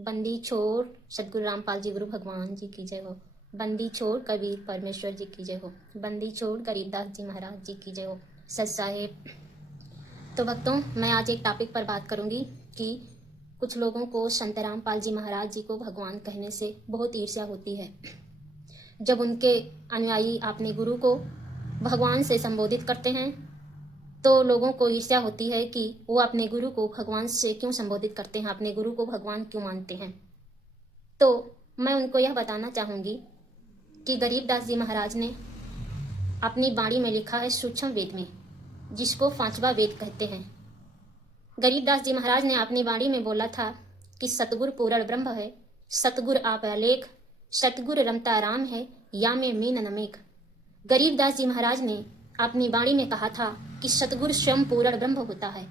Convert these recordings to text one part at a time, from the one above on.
बंदी छोड़ सतगुरु रामपाल जी गुरु भगवान जी की जय हो। बंदी छोड़ कबीर परमेश्वर जी की जय हो। बंदी छोड़ गरीबदास जी महाराज जी की जय हो। सच साहेब। तो भक्तों, मैं आज एक टॉपिक पर बात करूंगी कि कुछ लोगों को संत रामपाल जी महाराज जी को भगवान कहने से बहुत ईर्ष्या होती है। जब उनके अनुयायी अपने गुरु को भगवान से संबोधित करते हैं तो लोगों को ईर्ष्या होती है कि वो अपने गुरु को भगवान से क्यों संबोधित करते हैं, अपने गुरु को भगवान क्यों मानते हैं। तो मैं उनको यह बताना चाहूँगी कि गरीबदास जी महाराज ने अपनी बाणी में लिखा है सूक्ष्म वेद में, जिसको पांचवा वेद कहते हैं। गरीबदास जी महाराज ने अपनी बाणी में बोला था कि सतगुरु पूर्ण ब्रह्म है, सतगुरु आप अलेख, सतगुरु रमता राम है, या में मीन नमेक। गरीबदास जी महाराज ने अपनी बाणी में कहा था कि सतगुरु स्वयं पूर्ण ब्रह्म होता है,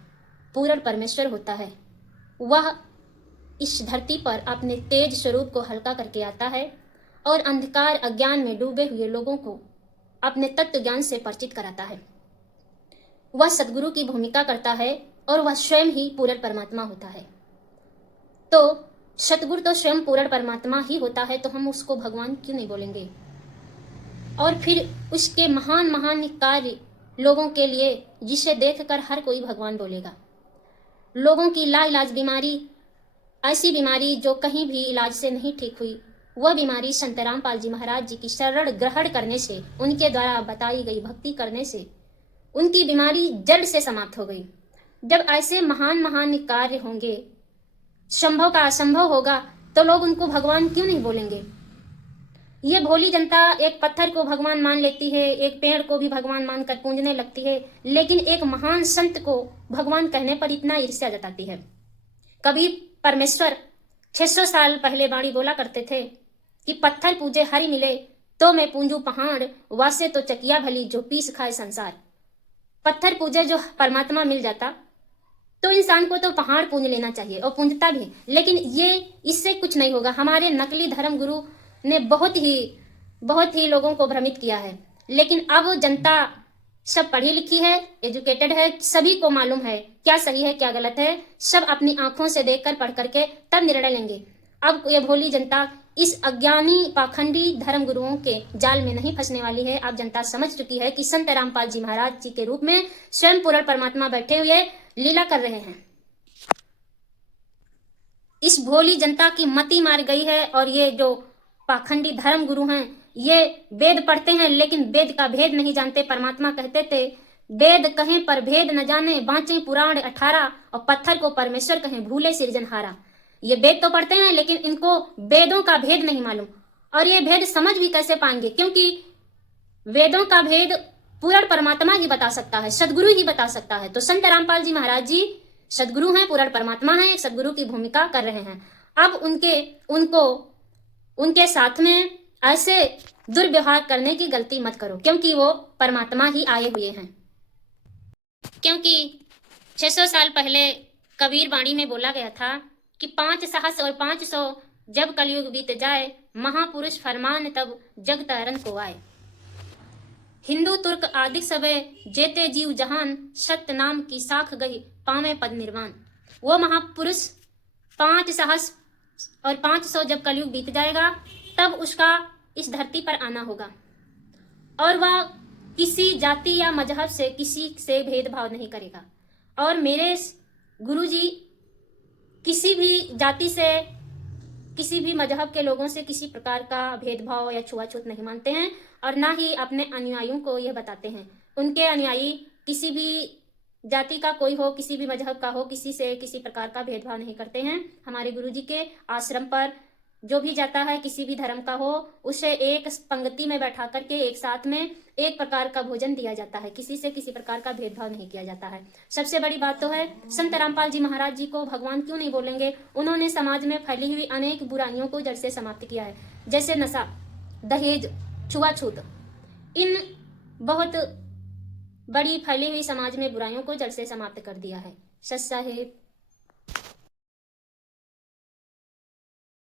पूर्ण परमेश्वर होता है। वह इस धरती पर अपने तेज स्वरूप को हल्का करके आता है और अंधकार अज्ञान में डूबे हुए लोगों को अपने तत्व ज्ञान से परिचित कराता है। वह सतगुरु की भूमिका करता है और वह स्वयं ही पूर्ण परमात्मा होता है। तो सतगुरु तो स्वयं पूर्ण परमात्मा ही होता है, तो हम उसको भगवान क्यों नहीं बोलेंगे। और फिर उसके महान महान कार्य लोगों के लिए, जिसे देखकर हर कोई भगवान बोलेगा। लोगों की लाइलाज बीमारी, ऐसी बीमारी जो कहीं भी इलाज से नहीं ठीक हुई, वह बीमारी संत रामपाल जी महाराज जी की शरण ग्रहण करने से, उनके द्वारा बताई गई भक्ति करने से उनकी बीमारी जड़ से समाप्त हो गई। जब ऐसे महान महान कार्य होंगे, संभव का असंभव होगा, तो लोग उनको भगवान क्यों नहीं बोलेंगे। ये भोली जनता एक पत्थर को भगवान मान लेती है, एक पेड़ को भी भगवान मानकर पूजने लगती है, लेकिन एक महान संत को भगवान कहने पर इतना ईर्ष्या जताती है। कबीर परमेश्वर 600 साल पहले बाणी बोला करते थे कि पत्थर पूजे हरि मिले तो मैं पूंजू पहाड़, वासे तो चकिया भली जो पीस खाए संसार। पत्थर पूजे जो परमात्मा मिल जाता तो इंसान को तो पहाड़ पूज लेना चाहिए, और पूजता भी, लेकिन ये इससे कुछ नहीं होगा। हमारे नकली धर्म गुरु ने बहुत ही लोगों को भ्रमित किया है। लेकिन अब जनता सब पढ़ी लिखी है, एजुकेटेड है, सभी को मालूम है क्या सही है क्या गलत है। सब अपनी आंखों से देखकर पढ़ करके तब निर्णय लेंगे। अब ये भोली जनता इस अज्ञानी पाखंडी धर्म गुरुओं के जाल में नहीं फंसने वाली है। अब जनता समझ चुकी है कि संत रामपाल जी महाराज जी के रूप में स्वयं पूर्ण परमात्मा बैठे हुए लीला कर रहे हैं। इस भोली जनता की मति मार गई है। और ये जो पाखंडी धर्म गुरु हैं, ये वेद पढ़ते हैं लेकिन वेद का भेद नहीं जानते। परमात्मा कहते थे, वेद कहें पर भेद न जाने, बांचे पुराण 18, और पत्थर को परमेश्वर कहें भूले सिरजनहारा। ये वेद तो पढ़ते हैं लेकिन इनको वेदों का भेद नहीं मालूम। और ये भेद समझ भी कैसे पाएंगे, क्योंकि वेदों का भेद पूर्ण परमात्मा ही बता सकता है, सदगुरु ही बता सकता है। तो संत रामपाल जी महाराज जी सदगुरु हैं, पूर्ण परमात्मा हैं, सदगुरु की भूमिका कर रहे हैं। अब उनके साथ में ऐसे दुर्व्यवहार करने की गलती मत करो, क्योंकि वो परमात्मा ही आए हुए हैं। क्योंकि 600 साल पहले कबीर बाणी में बोला गया था कि 5 सहस्र और 500 जब कलयुग बीत जाए, महापुरुष फरमान तब जग तरन को आए। हिंदू तुर्क आदि सबे जेते जीव जहान, सत्य नाम की साख गई पावे पद निर्वाण। वो महापुरुष 5 सहस्र और 500 जब कलयुग बीत जाएगा, तब उसका इस धरती पर आना होगा। और वह किसी जाति या मजहब से किसी से भेदभाव नहीं करेगा। और मेरे गुरुजी किसी भी जाति से, किसी भी मजहब के लोगों से किसी प्रकार का भेदभाव या छुआछूत नहीं मानते हैं, और ना ही अपने अनुयायियों को यह बताते हैं। उनके अनुयायी किसी भी जाति का कोई हो, किसी भी मजहब का हो, किसी से किसी प्रकार का भेदभाव नहीं करते हैं। हमारे गुरुजी के आश्रम पर जो भी जाता है, किसी भी धर्म का हो, उसे एक पंक्ति में बैठा करके एक साथ में एक प्रकार का भोजन दिया जाता है। किसी से किसी प्रकार का भेदभाव नहीं किया जाता है। सबसे बड़ी बात तो है, संत रामपाल जी महाराज जी को भगवान क्यों नहीं बोलेंगे। उन्होंने समाज में फैली हुई अनेक बुराइयों को जड़ से समाप्त किया है, जैसे नशा, दहेज, छुआछूत। इन बहुत बड़ी फैली हुई समाज में बुराइयों को जड़ से समाप्त कर दिया है। सच साहेब।